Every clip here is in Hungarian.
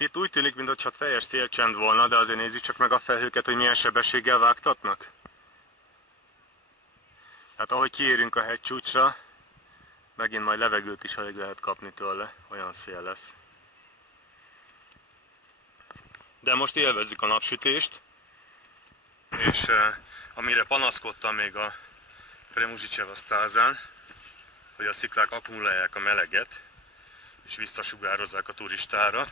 Most itt úgy tűnik, mintha teljes szélcsend volna, de azért nézzük csak meg a felhőket, hogy milyen sebességgel vágtatnak. Hát ahogy kiérünk a hegycsúcsra, megint majd levegőt is alig lehet kapni tőle, olyan szél lesz. De most élvezzük a napsütést, és amire panaszkodtam még a Premuzsicseva Stázán, hogy a sziklák akkumulálják a meleget, és visszasugározzák a turistára,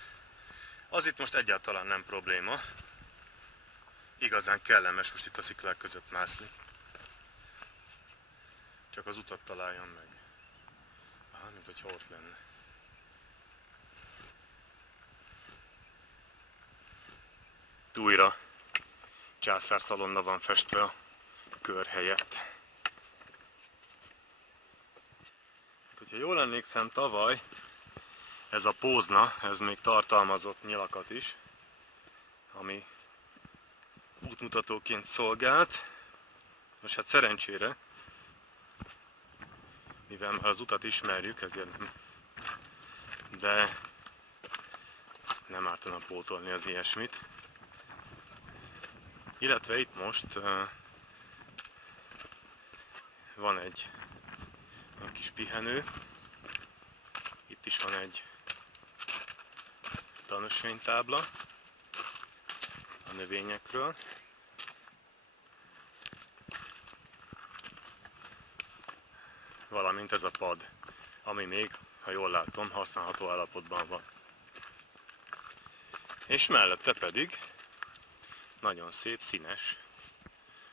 az itt most egyáltalán nem probléma. Igazán kellemes most itt a sziklák között mászni. Csak az utat találjam meg. Aha, mint hogyha ott lenne. Újra császárszalonna van festve a kör helyett. Hát, hogyha jól emlékszem, tavaly ez a pózna, ez még tartalmazott nyilakat is, ami útmutatóként szolgált. Most hát szerencsére, mivel már az utat ismerjük, ezért de nem ártana pótolni az ilyesmit. Illetve itt most van egy kis pihenő, itt is van egy tanúsványtábla a növényekről. Valamint ez a pad, ami még, ha jól látom, használható állapotban van. És mellette pedig nagyon szép, színes,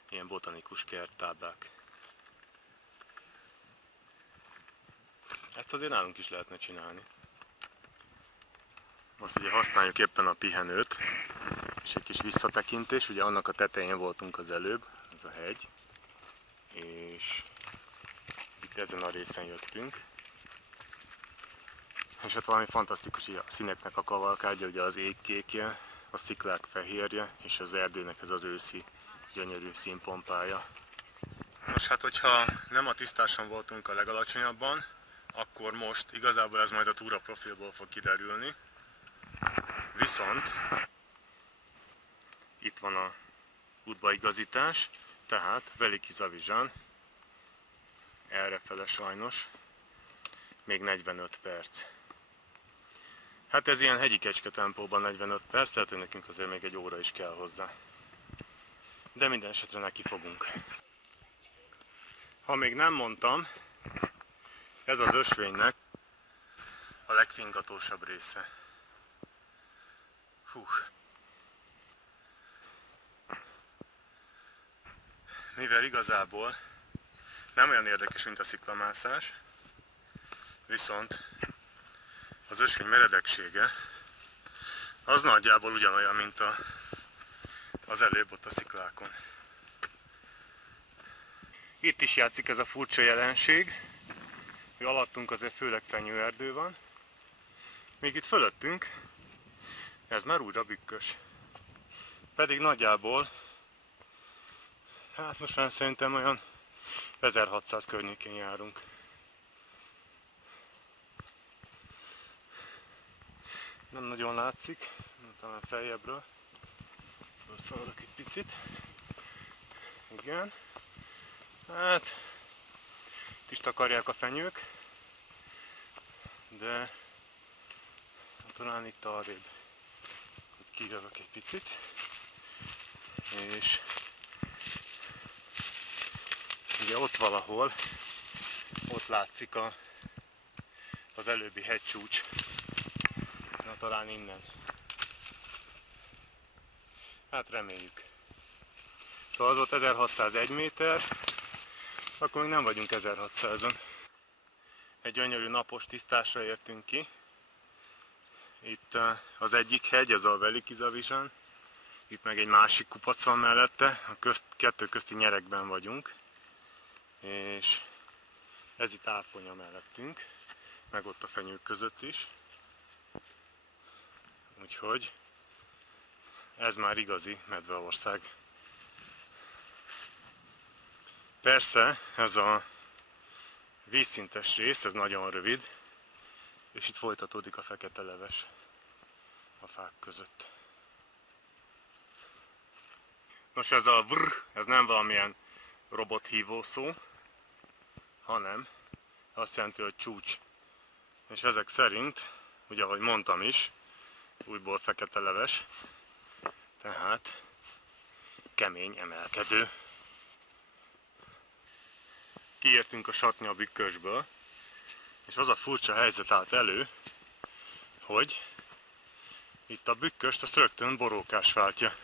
ilyen botanikus kerttáblák. Ezt azért nálunk is lehetne csinálni. Most ugye használjuk éppen a pihenőt, és egy kis visszatekintés, ugye annak a tetején voltunk az előbb, ez a hegy, és itt ezen a részen jöttünk. És hát valami fantasztikus a színeknek a kavalkádja, ugye az ég kékje, a sziklák fehérje, és az erdőnek ez az őszi gyönyörű színpompája. Most hát, hogyha nem a tisztáson voltunk a legalacsonyabban, akkor most igazából ez majd a túraprofilból fog kiderülni. Viszont itt van a útbaigazítás, tehát Veliki Zavizsán, errefele sajnos, még 45 perc. Hát ez ilyen hegyi kecske tempóban 45 perc, tehát hogy nekünk azért még egy óra is kell hozzá. De minden esetre neki fogunk. Ha még nem mondtam, ez az ösvénynek a legfingatósabb része. Hú. Mivel igazából nem olyan érdekes, mint a sziklamászás, viszont az ösvény meredeksége az nagyjából ugyanolyan, mint az előbb ott a sziklákon. Itt is játszik ez a furcsa jelenség, hogy alattunk azért főleg fenyőerdő van, míg itt fölöttünk ez már újra bükkös. Pedig nagyjából, hát most már szerintem olyan 1600 környékén járunk. Nem nagyon látszik, talán feljebbről. Szaladok egy picit. Igen. Hát, itt is takarják a fenyők, de talán itt arrébb. Itt kijövök egy picit, és ugye ott valahol, ott látszik az előbbi hegycsúcs. Na, talán innen. Hát reméljük. Szóval az volt 1601 méter, akkor még nem vagyunk 1600-on. Egy gyönyörű napos tisztásra értünk ki. Itt az egyik hegy, az a Veliki Zavizsán. Itt meg egy másik kupac van mellette, a kettő közti nyerekben vagyunk. És ez itt Áfonya mellettünk, meg ott a fenyők között is. Úgyhogy ez már igazi Medveország. Persze ez a vízszintes rész, ez nagyon rövid, és itt folytatódik a fekete leves, a fák között. Nos, ez a vrr, ez nem valamilyen robothívó szó, hanem azt jelenti, hogy csúcs. És ezek szerint, ugye ahogy mondtam is, újból fekete leves, tehát kemény emelkedő. Kiértünk a Satnya bükkösből, és az a furcsa helyzet állt elő, hogy itt a bükköst azt rögtön borókás váltja.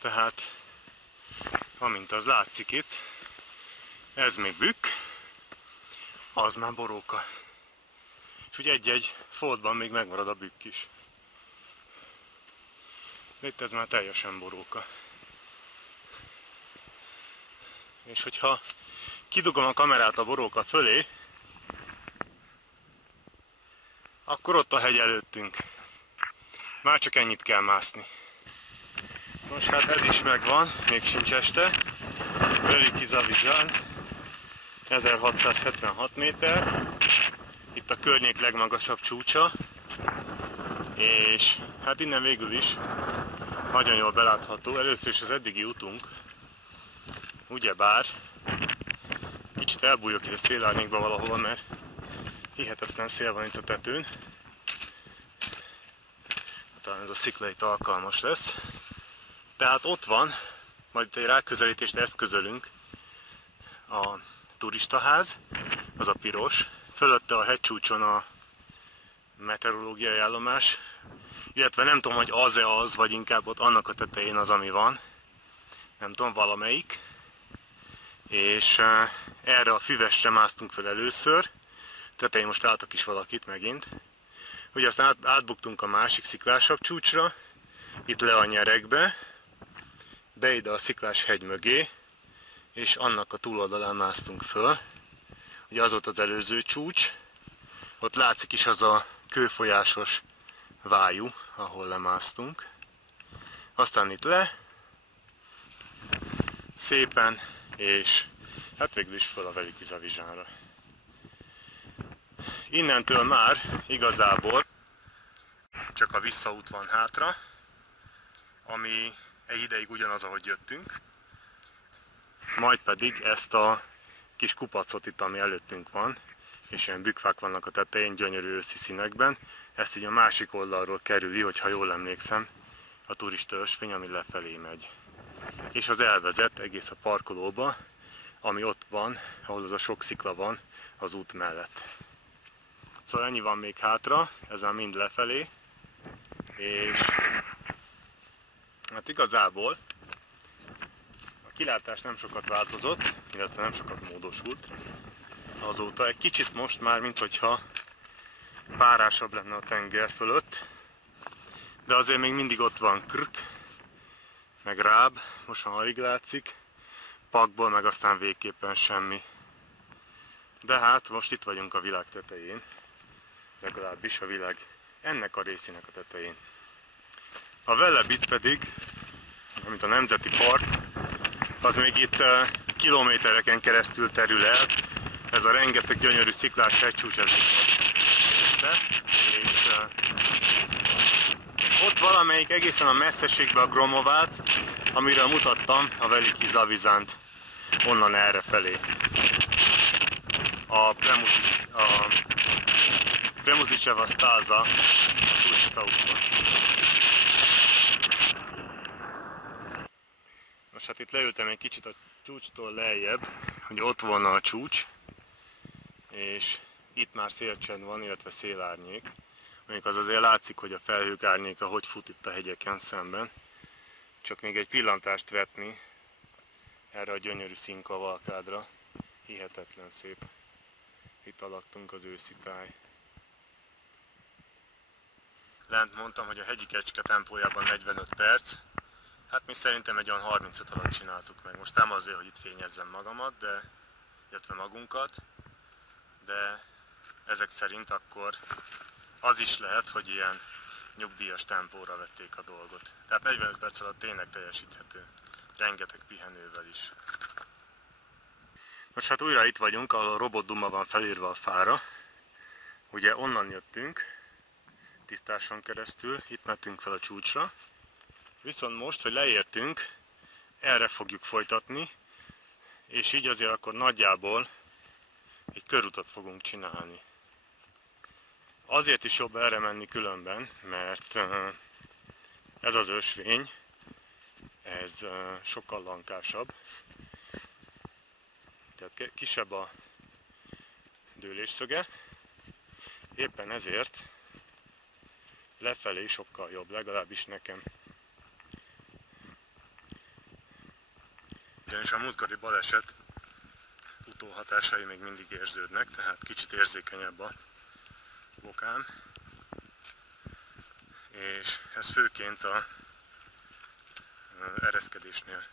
Tehát, amint az látszik itt, ez még bükk, az már boróka. És úgy egy-egy foldban még megmarad a bükk is. De itt ez már teljesen boróka. És hogyha kidugom a kamerát a boróka fölé, akkor ott a hegy előttünk. Már csak ennyit kell mászni. Most hát ez is megvan, még sincs este. Veliki Zavizsán, 1676 méter. Itt a környék legmagasabb csúcsa. És hát innen végül is nagyon jól belátható. Először is az eddigi utunk, ugyebár kicsit elbújok itt a szélárnyékba valahol, mert hihetetlen szél van itt a tetőn. Talán ez a szikla itt alkalmas lesz. Tehát ott van, majd itt egy ráközelítést eszközölünk, a turistaház, az a piros. Fölötte a hegycsúcson a meteorológiai állomás, illetve nem tudom, hogy az-e az, vagy inkább ott annak a tetején az, ami van. Nem tudom, valamelyik. És erre a füvesre másztunk fel először. Tetején most látok is valakit megint. Ugye aztán átbuktunk a másik sziklásabb csúcsra, itt le a nyerekbe, be ide a sziklás hegy mögé, és annak a túloldalán másztunk föl. Ugye az volt az előző csúcs, ott látszik is az a kőfolyásos vájú, ahol lemásztunk. Aztán itt le, szépen, és hát végül is föl a Veliki Zavizsánra. Innentől már igazából csak a visszaút van hátra, ami egy ideig ugyanaz, ahogy jöttünk. Majd pedig ezt a kis kupacot itt, ami előttünk van, és ilyen bükkfák vannak a tetején, gyönyörű őszi színekben, ezt így a másik oldalról kerüli, hogyha jól emlékszem, a turista ösvény, ami lefelé megy. És az elvezet egész a parkolóba, ami ott van, ahol az a sok szikla van az út mellett. Szóval ennyi van még hátra, ez már mind lefelé, és hát igazából a kilátás nem sokat változott, illetve nem sokat módosult azóta. Egy kicsit most már, minthogyha párásabb lenne a tenger fölött, de azért még mindig ott van krk, meg ráb, most már alig látszik, pakból meg aztán végképpen semmi. De hát most itt vagyunk a világ tetején, legalábbis a világ ennek a részének a tetején. A Velebit pedig, amit a Nemzeti Park, az még itt kilométereken keresztül terül el. Ez a rengeteg gyönyörű sziklás hegycsúcs, ez össze, és ott valamelyik egészen a messzeségben a Gromovác, amiről mutattam a Veliki Zavizánt, onnan erre felé. A Premuzičeva stáza turista úton. Most hát itt leültem egy kicsit a csúcstól lejjebb, hogy ott volna a csúcs, és itt már szélcsend van, illetve szélárnyék. Mondjuk az azért látszik, hogy a felhők árnyéka hogy fut itt a hegyeken szemben. Csak még egy pillantást vetni erre a gyönyörű színkavalkádra. Hihetetlen szép. Itt alattunk az őszi táj. Lent mondtam, hogy a hegyi kecske tempójában 45 perc. Hát mi szerintem egy olyan 35 alatt csináltuk meg. Most nem azért, hogy itt fényezzem magamat, illetve magunkat, de ezek szerint akkor az is lehet, hogy ilyen nyugdíjas tempóra vették a dolgot. Tehát 45 perc alatt tényleg teljesíthető. Rengeteg pihenővel is. Most hát újra itt vagyunk, ahol a robotduma van felírva a fára. Ugye onnan jöttünk, tisztáson keresztül, itt mentünk fel a csúcsra. Viszont most, hogy leértünk, erre fogjuk folytatni, és így azért akkor nagyjából egy körutat fogunk csinálni. Azért is jobb erre menni különben, mert ez az ösvény, ez sokkal lankásabb, tehát kisebb a dőlésszöge, éppen ezért lefelé sokkal jobb, legalábbis nekem. Ugyanis a múltkori baleset utóhatásai még mindig érződnek, tehát kicsit érzékenyebb a bokám, és ez főként a ereszkedésnél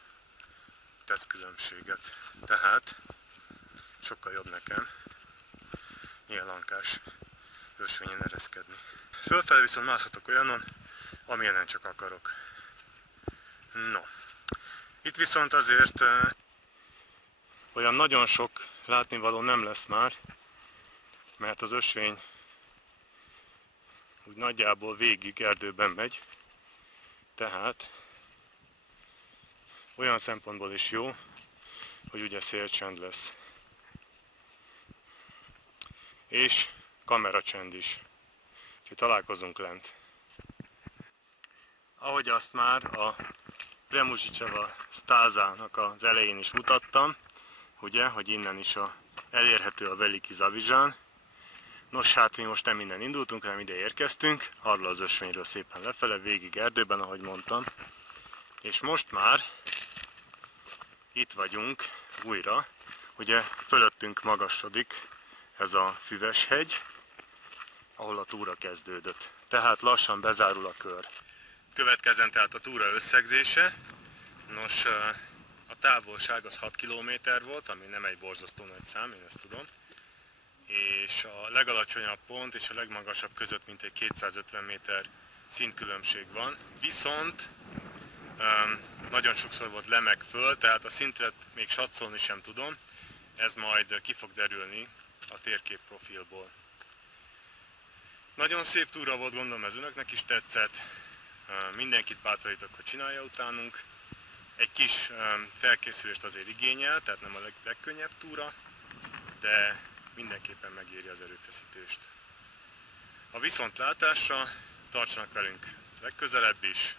tesz különbséget. Tehát sokkal jobb nekem ilyen lankás ösvényen ereszkedni. Fölfelé viszont mászhatok olyanon, amilyenen csak akarok. No, itt viszont azért olyan nagyon sok látnivaló nem lesz már, mert az ösvény úgy nagyjából végig erdőben megy, tehát olyan szempontból is jó, hogy ugye szélcsend lesz. És kameracsend is. Úgyhogy találkozunk lent. Ahogy azt már a Premuzsicseva stázának az elején is mutattam, ugye, hogy innen is elérhető a Veliki Zavizsán. Nos, hát mi most nem innen indultunk, hanem ide érkeztünk, arról az ösvényről szépen lefele, végig erdőben, ahogy mondtam. És most már itt vagyunk újra, ugye fölöttünk magasodik ez a Füves hegy, ahol a túra kezdődött. Tehát lassan bezárul a kör. Következzen tehát a túra összegzése. Nos, a távolság az 6 km volt, ami nem egy borzasztó nagy szám, én ezt tudom. És a legalacsonyabb pont és a legmagasabb között mintegy 250 méter szintkülönbség van. Viszont nagyon sokszor volt le meg föl, tehát a szintet még satszolni sem tudom. Ez majd ki fog derülni a térképprofilból. Nagyon szép túra volt, gondolom ez önöknek is tetszett. Mindenkit bátorítok, hogy csinálja utánunk. Egy kis felkészülést azért igényel, tehát nem a legkönnyebb túra, de mindenképpen megéri az erőfeszítést. A viszontlátásra tartsanak velünk legközelebb is,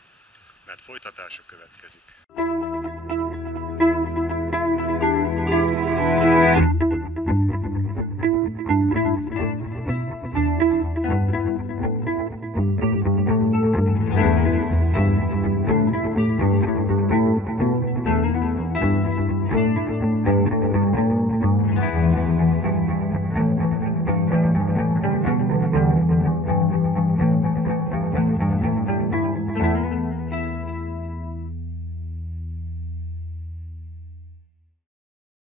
mert folytatása következik.